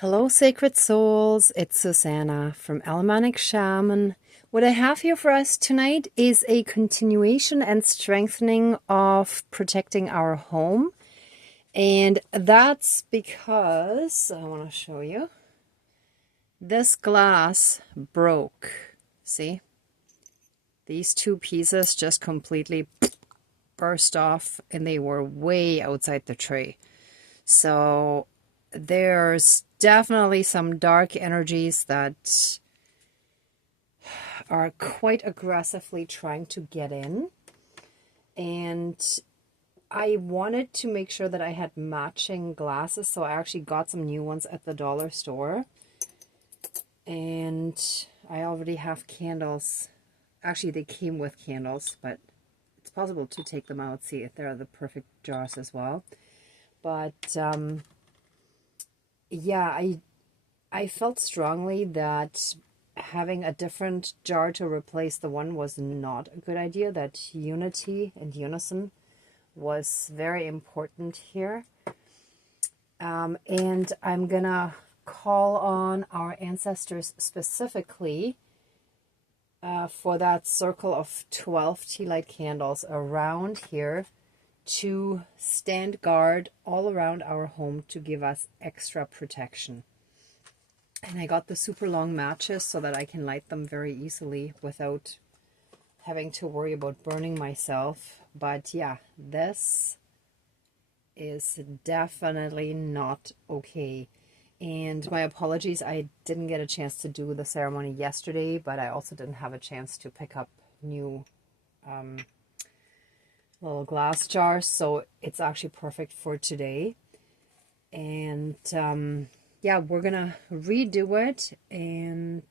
Hello, sacred souls. It's Susanna from Alamanic Shaman. What I have here for us tonight is a continuation and strengthening of protecting our home. And that's because I want to show you this glass broke. See? These two pieces just completely burst off and they were way outside the tray. So there's definitely some dark energies that are quite aggressively trying to get in. And I wanted to make sure that I had matching glasses, so I actually got some new ones at the dollar store. And I already have candles. Actually, they came with candles, but it's possible to take them out, see if they're the perfect jars as well. But yeah, I felt strongly that having a different jar to replace the one was not a good idea, that unity and unison was very important here. And I'm gonna call on our ancestors specifically for that circle of 12 tea light candles around here to stand guard all around our home to give us extra protection. And I got the super long matches so that I can light them very easily without having to worry about burning myself. But yeah, this is definitely not okay. And my apologies, I didn't get a chance to do the ceremony yesterday, but I also didn't have a chance to pick up new little glass jars, so it's actually perfect for today. And yeah, we're gonna redo it, and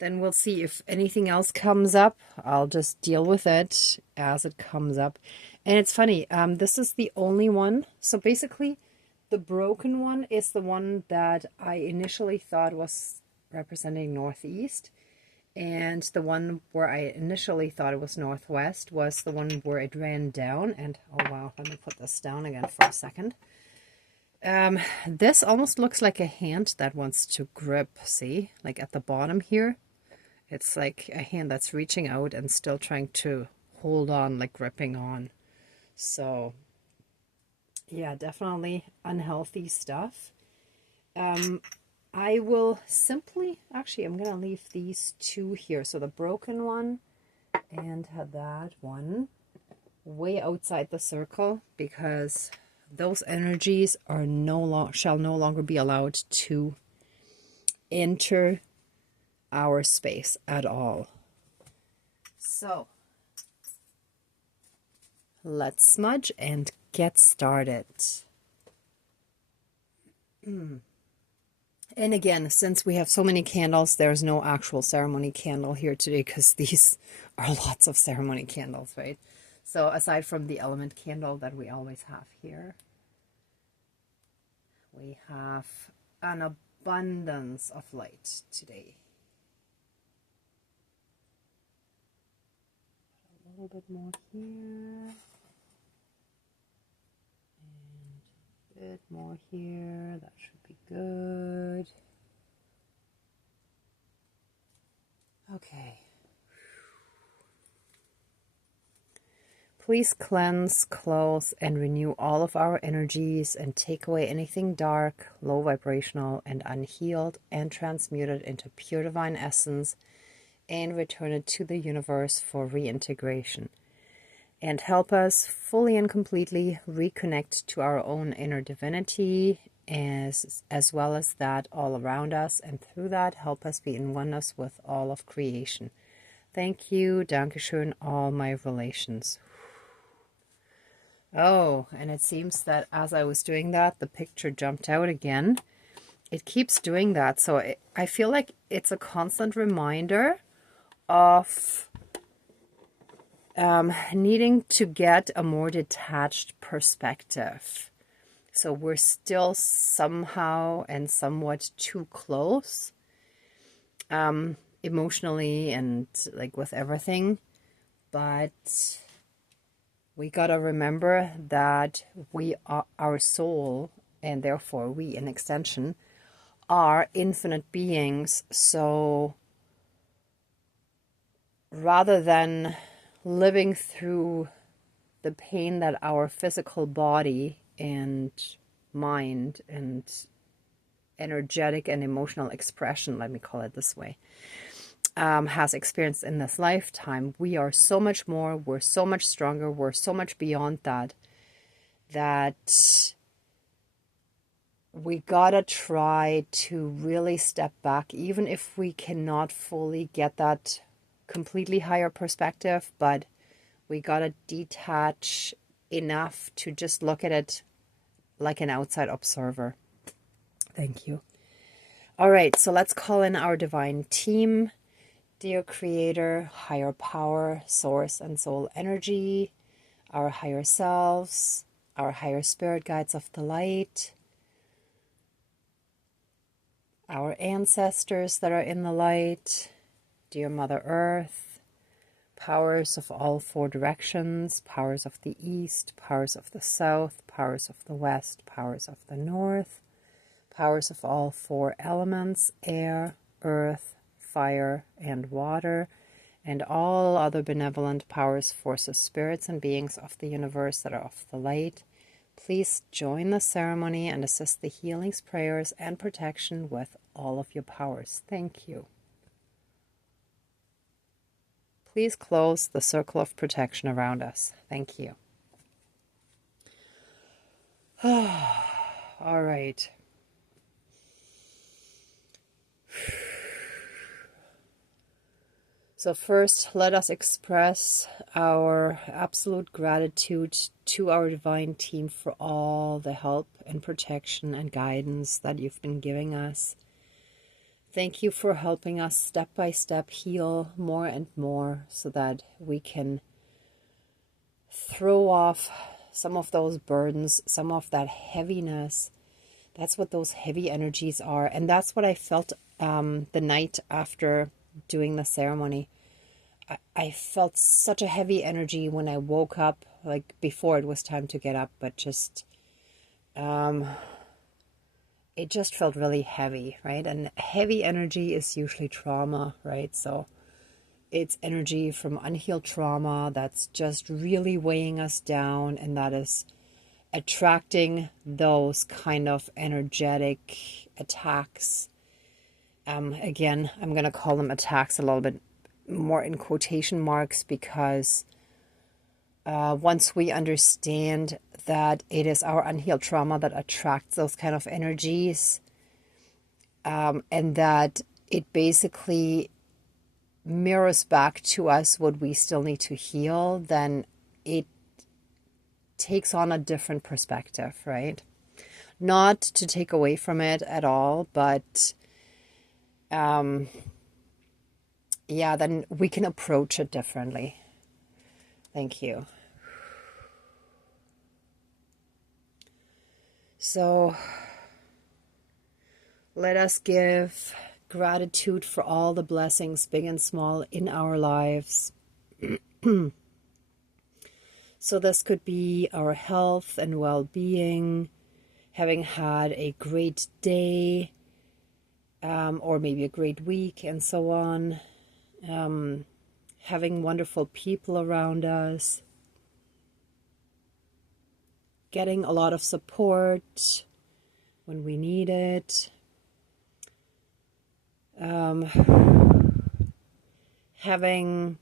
then we'll see if anything else comes up. I'll just deal with it as it comes up. And it's funny, this is the only one. So basically, the broken one is the one that I initially thought was representing Northeast. And the one where I initially thought it was Northwest was the one where it ran down. And, oh wow, let me put this down again for a second. This almost looks like a hand that wants to grip, see? Like at the bottom here. It's like a hand that's reaching out and still trying to hold on, like gripping on. So, yeah, definitely unhealthy stuff. I will simply, actually, I'm going to leave these two here. So the broken one and that one way outside the circle, because those energies are shall no longer be allowed to enter our space at all. So let's smudge and get started. And again, since we have so many candles, there's no actual ceremony candle here today because these are lots of ceremony candles, right? So aside from the element candle that we always have here, we have an abundance of light today. A little bit more here. And a bit more here. That should be good. Okay. Please cleanse, clothe, and renew all of our energies and take away anything dark, low vibrational, and unhealed, and transmute it into pure divine essence and return it to the universe for reintegration. And help us fully and completely reconnect to our own inner divinity as well as that all around us, and through that help us be in oneness with all of creation. Thank you, Dankeschön, all my relations. Oh, and it seems that as I was doing that, the picture jumped out again. It keeps doing that, so I feel like it's a constant reminder of needing to get a more detached perspective. So we're still somehow and somewhat too close, emotionally and like with everything. But we gotta remember that we are, our soul and therefore we, in extension, are infinite beings. So rather than living through the pain that our physical body and mind and energetic and emotional expression, let me call it this way, has experienced in this lifetime, we are so much more, we're so much stronger, we're so much beyond that, that we gotta try to really step back, even if we cannot fully get that completely higher perspective, but we gotta detach enough to just look at it like an outside observer. Thank you. All right, so let's call in our divine team. Dear Creator, higher power, source and soul energy, our higher selves, our higher spirit guides of the light, our ancestors that are in the light, dear Mother Earth, powers of all four directions, powers of the east, powers of the south, powers of the west, powers of the north, powers of all four elements, air, earth, fire, and water, and all other benevolent powers, forces, spirits, and beings of the universe that are of the light. Please join the ceremony and assist the healings, prayers, and protection with all of your powers. Thank you. Please close the circle of protection around us. Thank you. All right. So first, let us express our absolute gratitude to our divine team for all the help and protection and guidance that you've been giving us. Thank you for helping us step by step heal more and more so that we can throw off some of those burdens, some of that heaviness. That's what those heavy energies are. And that's what I felt the night after doing the ceremony. I felt such a heavy energy when I woke up, like before it was time to get up, but just it just felt really heavy, right? And heavy energy is usually trauma, right? So it's energy from unhealed trauma that's just really weighing us down, and that is attracting those kind of energetic attacks. Again, I'm going to call them attacks a little bit more in quotation marks, because once we understand that it is our unhealed trauma that attracts those kind of energies, and that it basically mirrors back to us what we still need to heal, then it takes on a different perspective, right? Not to take away from it at all, but yeah, then we can approach it differently. Thank you. So let us give gratitude for all the blessings, big and small, in our lives. So this could be our health and well-being, having had a great day, or maybe a great week, and so on. Having wonderful people around us, getting a lot of support when we need it, having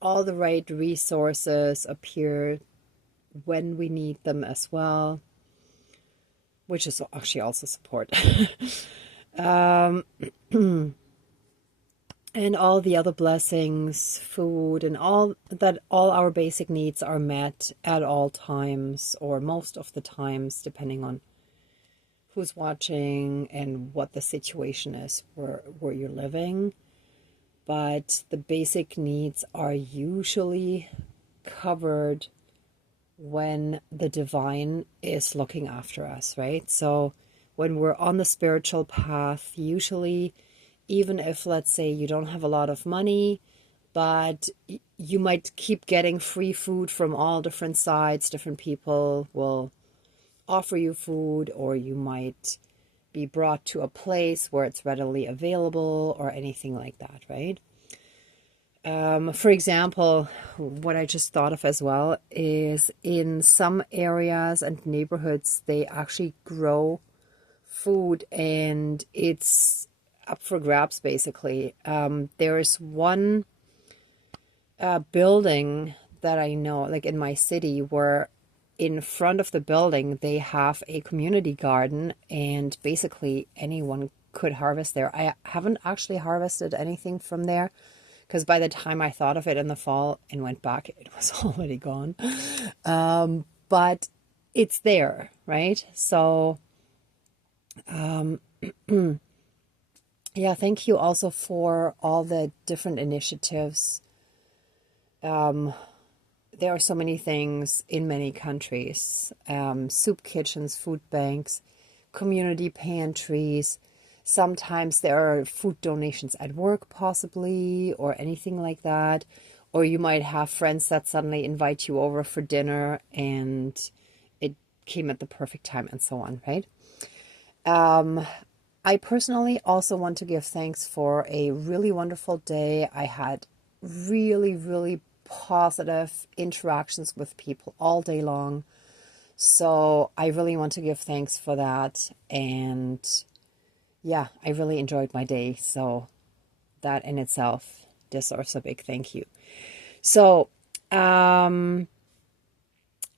all the right resources appear when we need them as well, which is actually also support. And all the other blessings, food, and all our basic needs are met at all times, or most of the times, depending on who's watching and what the situation is where you're living. But the basic needs are usually covered when the divine is looking after us, right? So when we're on the spiritual path, usually, even if, let's say, you don't have a lot of money, but you might keep getting free food from all different sides, different people will offer you food, or you might be brought to a place where it's readily available or anything like that, right? For example, what I just thought of as well is in some areas and neighborhoods, they actually grow food and it's up for grabs, basically. There's one building that I know, like in my city, where in front of the building they have a community garden and basically anyone could harvest there. I haven't actually harvested anything from there because by the time I thought of it in the fall and went back, it was already gone. But it's there, right? So, yeah, thank you also for all the different initiatives. There are so many things in many countries. Soup kitchens, food banks, community pantries. Sometimes there are food donations at work possibly, or anything like that. Or you might have friends that suddenly invite you over for dinner and it came at the perfect time and so on, right? I personally also want to give thanks for a really wonderful day. I had really, really positive interactions with people all day long. So I really want to give thanks for that. And yeah, I really enjoyed my day. So that in itself deserves a big thank you. So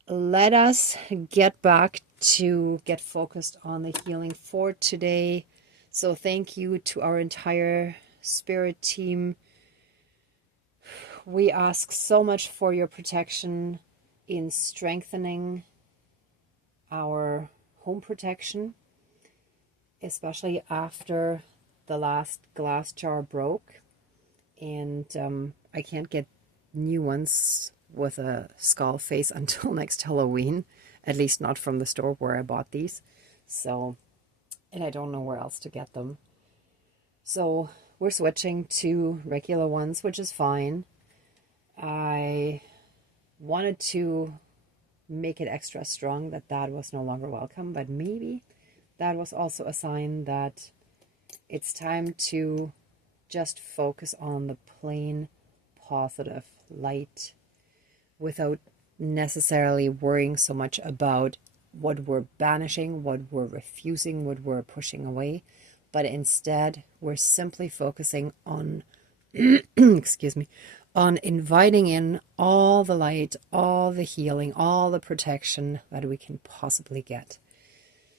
let us get back to get focused on the healing for today. So thank you to our entire spirit team. We ask so much for your protection in strengthening our home protection, especially after the last glass jar broke and I can't get new ones with a skull face until next Halloween, at least not from the store where I bought these. So, and I don't know where else to get them. So we're switching to regular ones, which is fine. I wanted to make it extra strong that was no longer welcome, but maybe that was also a sign that it's time to just focus on the plain positive light without necessarily worrying so much about what we're banishing, what we're refusing, what we're pushing away, but instead we're simply focusing on excuse me, on inviting in all the light, all the healing, all the protection that we can possibly get.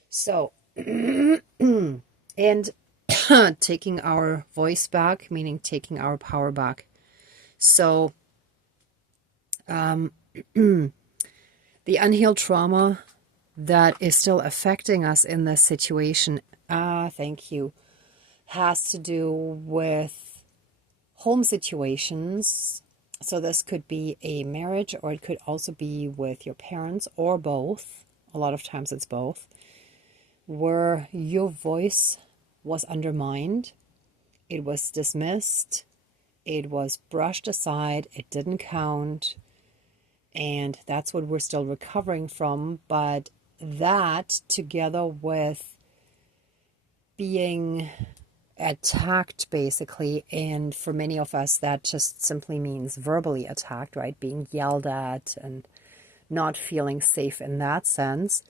So, and taking our voice back, meaning taking our power back. So, the unhealed trauma that is still affecting us in this situation, thank you, has to do with home situations. So this could be a marriage, or it could also be with your parents, or both. A lot of times it's both, where your voice was undermined, it was dismissed, it was brushed aside, it didn't count, and that's what we're still recovering from. But that, together with being attacked, basically, and for many of us that just simply means verbally attacked, right? Being yelled at and not feeling safe in that sense.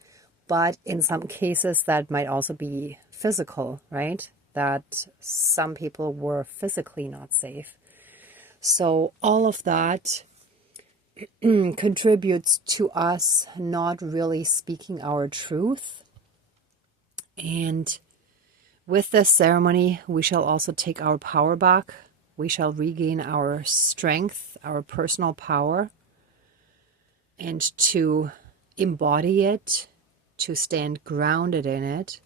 But in some cases that might also be physical, right? That some people were physically not safe. So all of that contributes to us not really speaking our truth. And with this ceremony, we shall also take our power back. We shall regain our strength, our personal power, and to embody it, to stand grounded in it.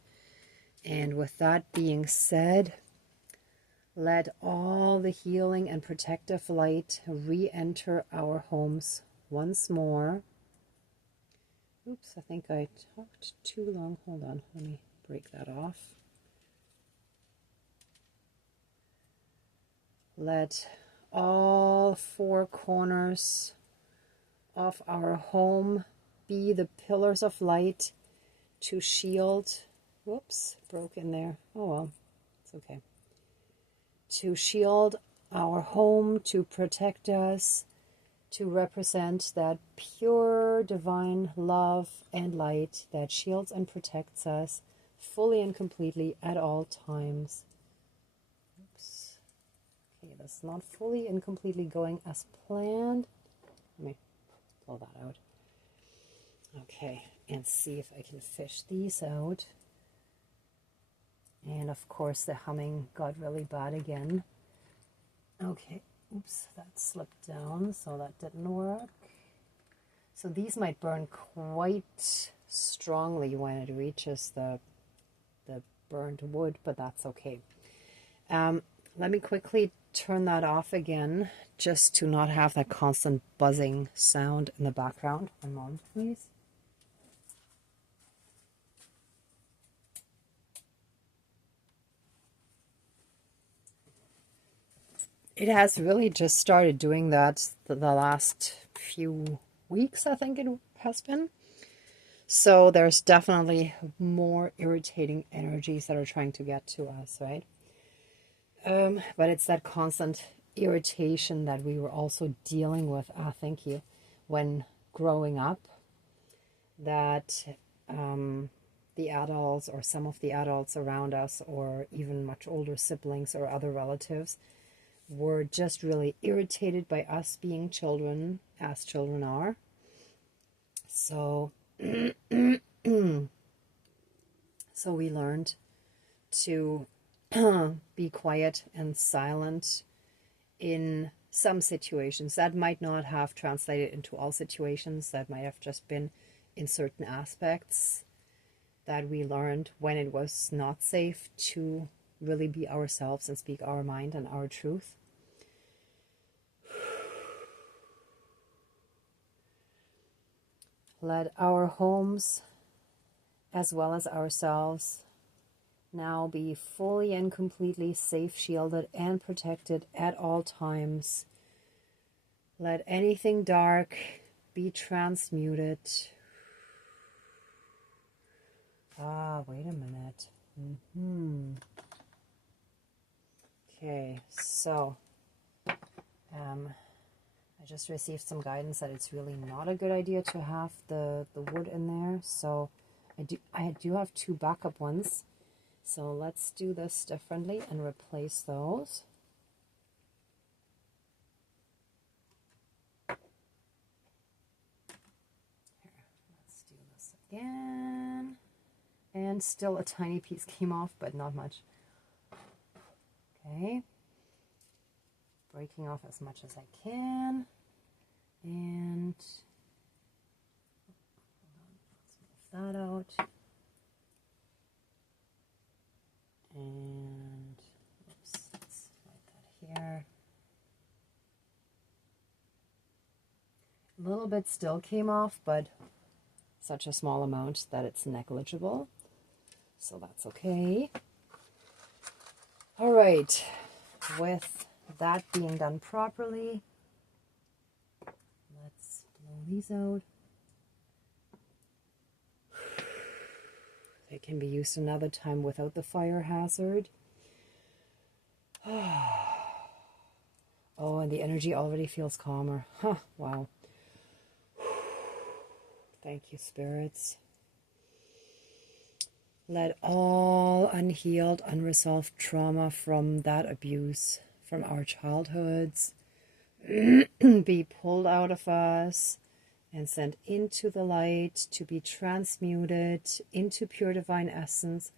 And with that being said, let all the healing and protective light re-enter our homes once more. Oops, I think I talked too long. Hold on, let me break that off. Let all four corners of our home be the pillars of light to shield, whoops, broke in there. Oh well, it's okay. To shield our home, to protect us, to represent that pure divine love and light that shields and protects us fully and completely at all times. Oops. Okay, that's not fully and completely going as planned. Let me pull that out. Okay, and see if I can fish these out. And of course the humming got really bad again. Okay, oops, that slipped down, so that didn't work. So these might burn quite strongly when it reaches the burnt wood, but that's okay. Let me quickly turn that off again, just to not have that constant buzzing sound in the background. One moment, please. It has really just started doing that the last few weeks, I think it has been. So there's definitely more irritating energies that are trying to get to us, right? But it's that constant irritation that we were also dealing with, thank you, when growing up, that the adults or some of the adults around us, or even much older siblings or other relatives, were just really irritated by us being children, as children are. So, so we learned to be quiet and silent in some situations. That might not have translated into all situations. That might have just been in certain aspects that we learned when it was not safe to really be ourselves and speak our mind and our truth. Let our homes, as well as ourselves, now be fully and completely safe, shielded, and protected at all times. Let anything dark be transmuted. Wait a minute. Okay, so I just received some guidance that it's really not a good idea to have the wood in there. So I do have two backup ones. So let's do this differently and replace those. Here, let's do this again. And still a tiny piece came off, but not much. Okay. Breaking off as much as I can. And let's move that out. And oops, let's write that here. A little bit still came off, but such a small amount that it's negligible. So that's okay. All right, with that being done properly, let's blow these out. They can be used another time without the fire hazard. Oh, and the energy already feels calmer. Huh, wow. Thank you, spirits. Let all unhealed, unresolved trauma from that abuse, from our childhoods, be pulled out of us and sent into the light to be transmuted into pure divine essence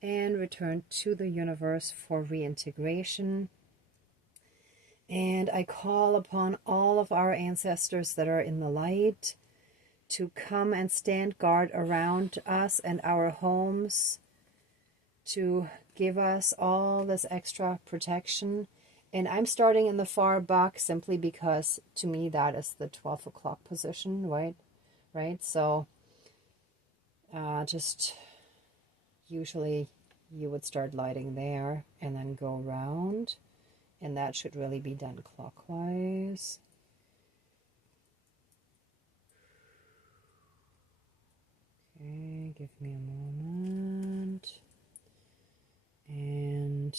and returned to the universe for reintegration. And I call upon all of our ancestors that are in the light to come and stand guard around us and our homes, to give us all this extra protection. And I'm starting in the far back simply because to me that is the 12 o'clock position, right? So just usually you would start lighting there and then go around, and that should really be done clockwise. Okay, give me a moment. And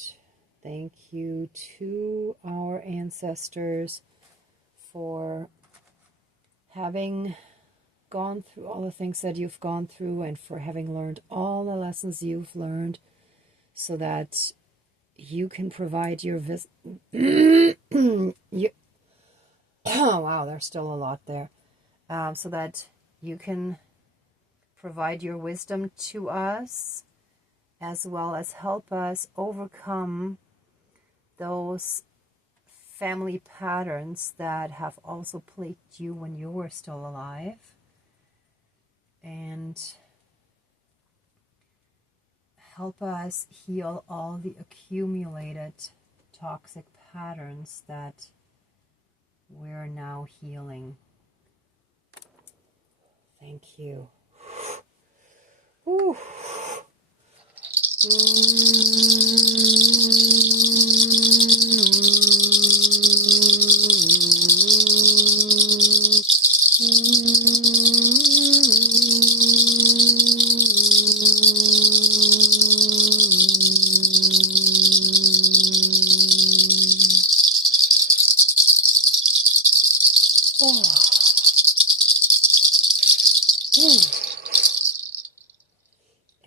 thank you to our ancestors for having gone through all the things that you've gone through and for having learned all the lessons you've learned so that you can provide your oh wow, there's still a lot there. So that you can provide your wisdom to us as well as help us overcome those family patterns that have also plagued you when you were still alive, and help us heal all the accumulated toxic patterns that we're now healing. Thank you. Whew.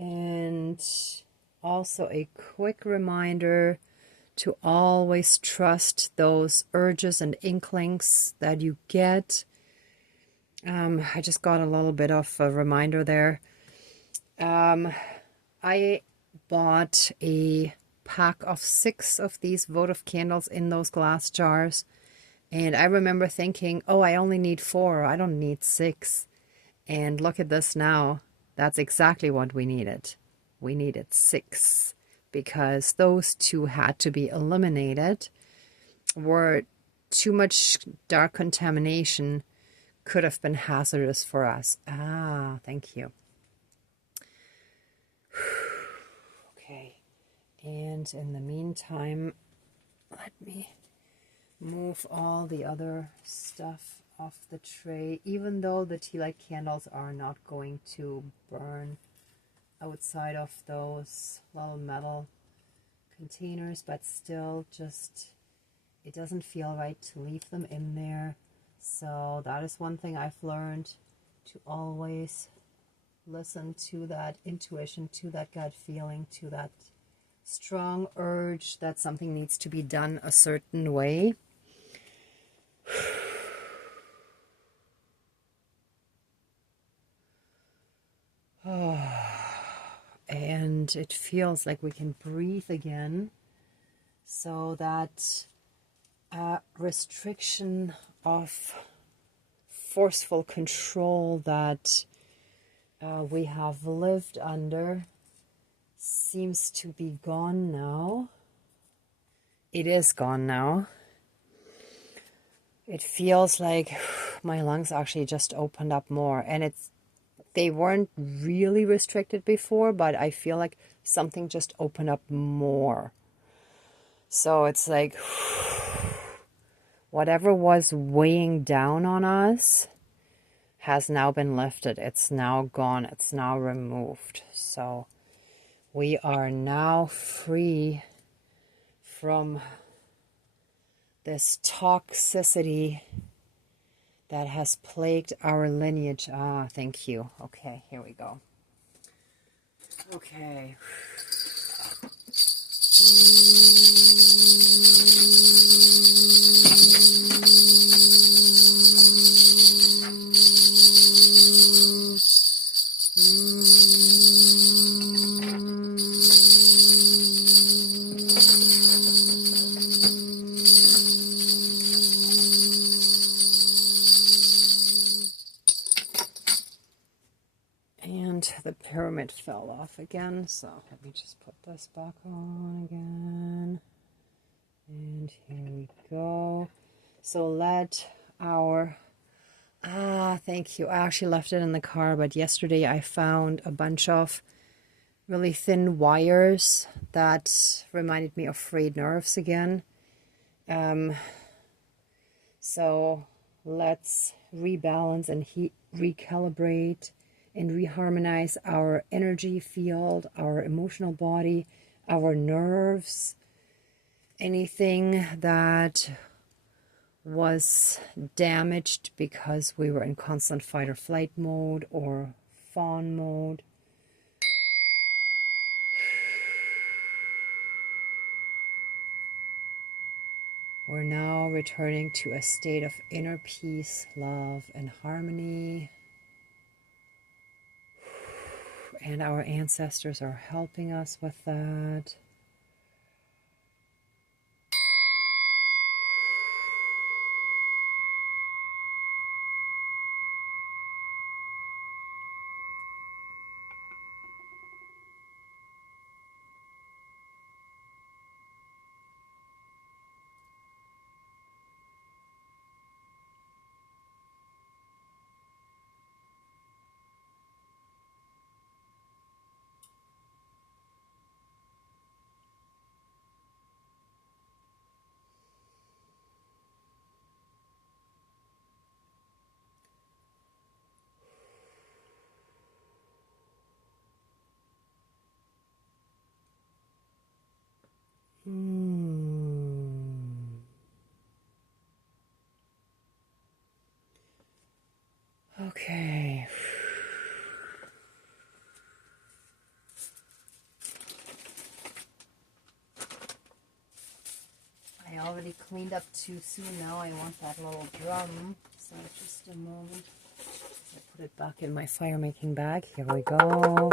And also a quick reminder to always trust those urges and inklings that you get. I just got a little bit of a reminder there. I bought a pack of 6 of these votive candles in those glass jars. And I remember thinking, oh, I only need 4. I don't need 6. And look at this now. That's exactly what we needed. We needed 6 because those 2 had to be eliminated. Were too much dark contamination could have been hazardous for us. Ah, thank you. Okay. And in the meantime, let me move all the other stuff off the tray, even though the tea light candles are not going to burn outside of those little metal containers, but still just it doesn't feel right to leave them in there. So that is one thing I've learned, to always listen to that intuition, to that gut feeling, to that strong urge that something needs to be done a certain way. And it feels like we can breathe again, so that restriction of forceful control that we have lived under seems to be gone now. It is gone now. It feels like my lungs actually just opened up more, and they weren't really restricted before, but I feel like something just opened up more. So it's like whatever was weighing down on us has now been lifted. It's now gone. It's now removed. So we are now free from this toxicity that has plagued our lineage. Ah, thank you. Okay, here we go. Okay. And the pyramid fell off again, so let me just put this back on again. And here we go. So let our... thank you. I actually left it in the car, but yesterday I found a bunch of really thin wires that reminded me of frayed nerves again. So let's rebalance and recalibrate and reharmonize our energy field, our emotional body, our nerves, anything that was damaged because we were in constant fight or flight mode or fawn mode. We're now returning to a state of inner peace, love, and harmony. And our ancestors are helping us with that. Okay. I already cleaned up too soon now. I want that little drum. So just a moment. I put it back in my fire making bag. Here we go.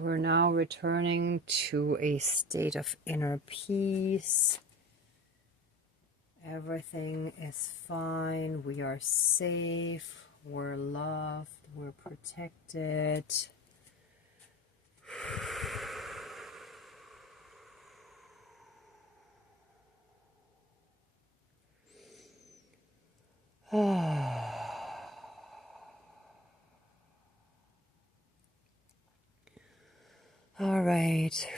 We're now returning to a state of inner peace. Everything is fine. We are safe. We're loved. We're protected. All right.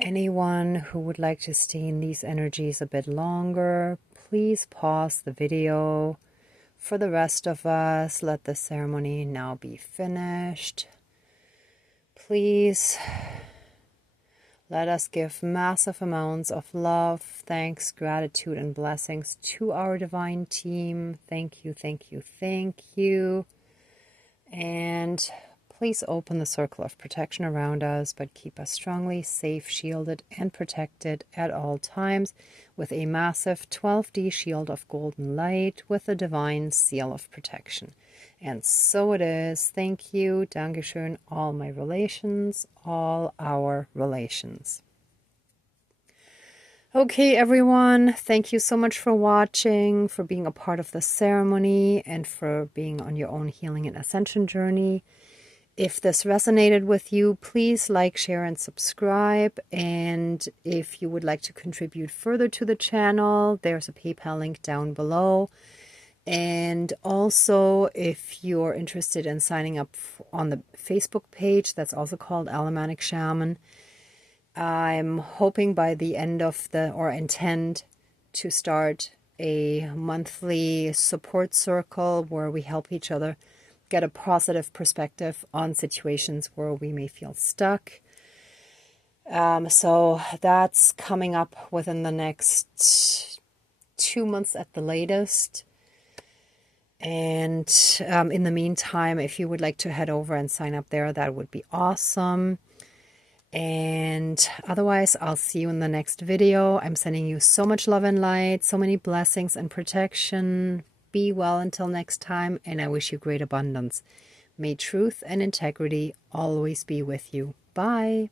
Anyone who would like to stay in these energies a bit longer, please pause the video. For the rest of us, let the ceremony now be finished. Please let us give massive amounts of love, thanks, gratitude, and blessings to our divine team. Thank you, thank you, thank you. And please open the circle of protection around us, but keep us strongly safe, shielded, and protected at all times with a massive 12D shield of golden light with a divine seal of protection. And so it is. Thank you. Dankeschön. All my relations, all our relations. Okay, everyone, thank you so much for watching, for being a part of the ceremony, and for being on your own healing and ascension journey. If this resonated with you, please like, share, and subscribe. And if you would like to contribute further to the channel, there's a PayPal link down below. And also, if you're interested in signing up on the Facebook page, that's also called Alemannic Shaman, I'm hoping by the end of or intend to start a monthly support circle where we help each other get a positive perspective on situations where we may feel stuck. So that's coming up within the next 2 months at the latest. And in the meantime, if you would like to head over and sign up there, that would be awesome. And otherwise, I'll see you in the next video. I'm sending you so much love and light, so many blessings and protection. Be well until next time, and I wish you great abundance. May truth and integrity always be with you. Bye.